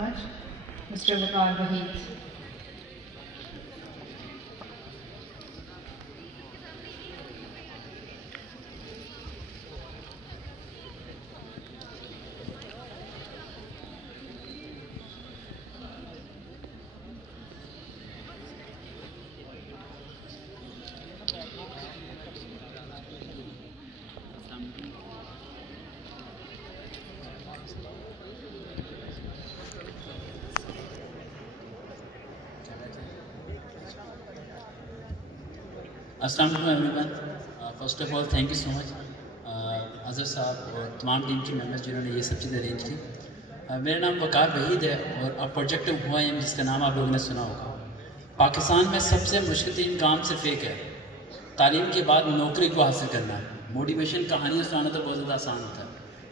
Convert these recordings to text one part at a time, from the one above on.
Mr. Waqar Wahid. अस्सलाम वालेकुम everyone. First of all thank you so much Azhar साहब और तमाम टीम के मेंबर्स जिन्होंने ये सब चीज़ें अरेंज की। मेरा नाम वक़ार वहीद है और अब प्रोजेक्ट हुआ है जिसका नाम आप लोगों ने सुना होगा। पाकिस्तान में सबसे मुश्किल तीन काम सिर्फ एक है, तालीम के बाद नौकरी को हासिल करना है। मोटिवेशन कहानियाँ सुनाना तो बहुत ज़्यादा आसान होता है।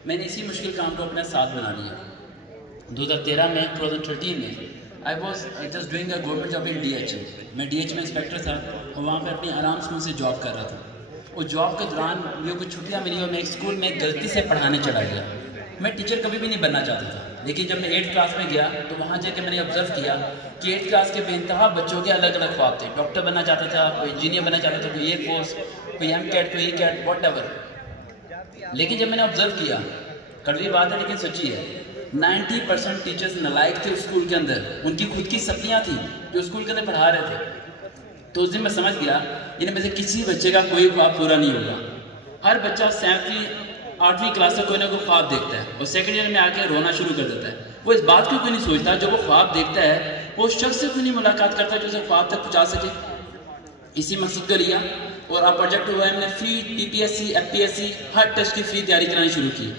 मैंने इसी मुश्किल काम को अपने साथ बना लिया। 2013 में 2013 में I was just doing a government job in DH। मैं DH में इंस्पेक्टर था और वहाँ पर अपनी आराम से जॉब कर रहा था। और जॉब के दौरान मुझे कुछ छुट्टियाँ मिली और मैं एक स्कूल में गलती से पढ़ाने चला गया। मैं टीचर कभी भी नहीं बनना चाहता था, लेकिन जब मैं 8th क्लास में गया तो वहाँ जाकर मैंने ऑब्जर्व किया कि 8th क्लास के बेइंतहा बच्चों के अलग अलग ख्वाब थे। डॉक्टर बनना चाहता था, कोई इंजीनियर बनना चाहता था, कोई एयरफोर्स, कोई MCAT, कोई ECAT, व्हाटएवर। लेकिन जब मैंने ऑब्जर्व किया, कड़वी बात है लेकिन सच्ची है, 90% टीचर्स नालायक थे उस स्कूल के अंदर। उनकी खुद की सपनियाँ थी जो स्कूल के अंदर पढ़ा रहे थे। तो उस दिन मैं समझ गया इनमें से किसी बच्चे का कोई ख्वाब पूरा नहीं होगा। हर बच्चा 7वीं 8वीं क्लास तक कोई ना कोई ख्वाब देखता है और सेकेंड ईयर में आके रोना शुरू कर देता है। वो इस बात को क्यों नहीं सोचता, जो वो ख्वाब देखता है वो उस शख्स से क्यों नहीं मुलाकात करता जो उसे ख्वाब तक पहुँचा सके। इसी मकसद को लिया और अब प्रोजेक्ट हुआ है, हमने फ्री TPSC FPSC हर टेस्ट की फ्री तैयारी करानी शुरू की।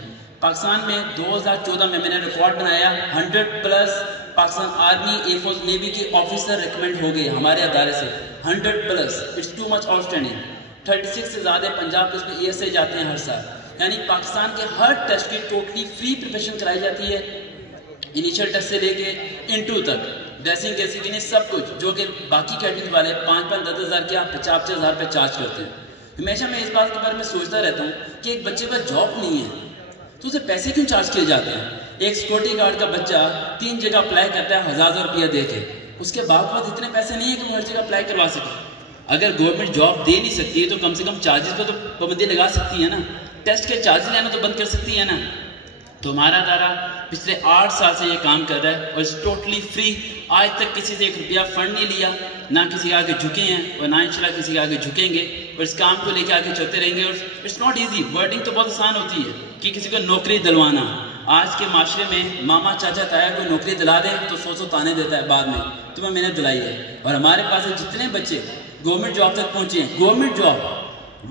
पाकिस्तान में 2014 में मैंने रिकॉर्ड बनाया, 100+ पाकिस्तान आर्मी, एयरफोर्स, नेवी के ऑफिसर रिकमेंड हो गए हमारे अदारे से। 100+, इट्स टू मच आउटस्टैंडिंग। 36 से ज़्यादा पंजाब पुलिस में ESA जाते हैं हर साल। यानी पाकिस्तान के हर टेस्ट की टोटली फ्री प्रिपरेशन कराई जाती है, इनिशियल टेस्ट से लेके इंटरव्यू तक, ड्रेसिंग कैसी की नहीं, सब कुछ, जो कि बाकी कैटेगरी वाले 5-5, 10 हज़ार क्या 50-50 हज़ार पे चार्ज करते हैं। हमेशा मैं इस बात के बारे में सोचता रहता हूँ कि एक बच्चे का जॉब नहीं है तो उसे पैसे क्यों चार्ज किए जाते हैं। एक सिक्योरिटी गार्ड का बच्चा 3 जगह अप्लाई करता है 1000 रुपया दे के, उसके बावजूद इतने पैसे नहीं है कि वो हर जगह अप्लाई करवा सके। अगर गवर्नमेंट जॉब दे नहीं सकती तो कम से कम चार्जेस पर तो पाबंदी लगा सकती है ना, टेस्ट के चार्जेस लेना तो बंद कर सकती है ना। तो हमारा अदारा पिछले 8 साल से ये काम कर रहा है और इट्स टोटली फ्री। आज तक किसी से 1 रुपया फंड नहीं लिया, ना किसी के आगे झुके हैं और ना इंशाल्लाह किसी के आगे झुकेंगे। और इस काम को लेकर आगे चलते रहेंगे। और इट्स नॉट ईजी, वर्डिंग तो बहुत आसान होती है कि किसी को नौकरी दिलवाना। आज के माशरे में मामा चाचा ताया को नौकरी दिला दें तो 100 ताने देता है बाद में, तुम्हें मैंने दिलाई है। और हमारे पास जितने बच्चे गवर्नमेंट जॉब तक पहुँचे हैं, गवर्नमेंट जॉब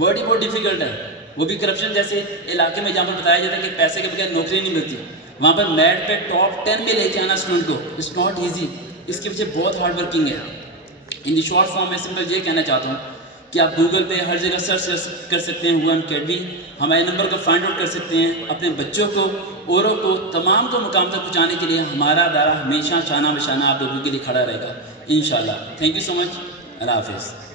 वर्ड ही बहुत डिफिकल्ट है, वो भी करप्शन जैसे इलाके में जहाँ पर बताया जाता है कि पैसे के बगैर नौकरी नहीं मिलती, वहाँ पर मेरिट पे टॉप 10 में लेके आना स्टूडेंट को, इट्स नॉट ईजी। इसके पीछे बहुत हार्ड वर्किंग है। इन दी शॉर्ट फॉर्म में सिंपल ये कहना चाहता हूँ कि आप गूगल पे हर जगह सर्च कर सकते हैं हुआ अकेडमी, हमारे नंबर को फाइंड आउट कर सकते हैं। अपने बच्चों को, औरों को, तमाम को मुकाम तक पहुँचाने के लिए हमारा अदारा हमेशा शाना बशाना आप लोगों के लिए खड़ा रहेगा इंशाल्लाह। Thank you so much. अल्लाह हाफिज़।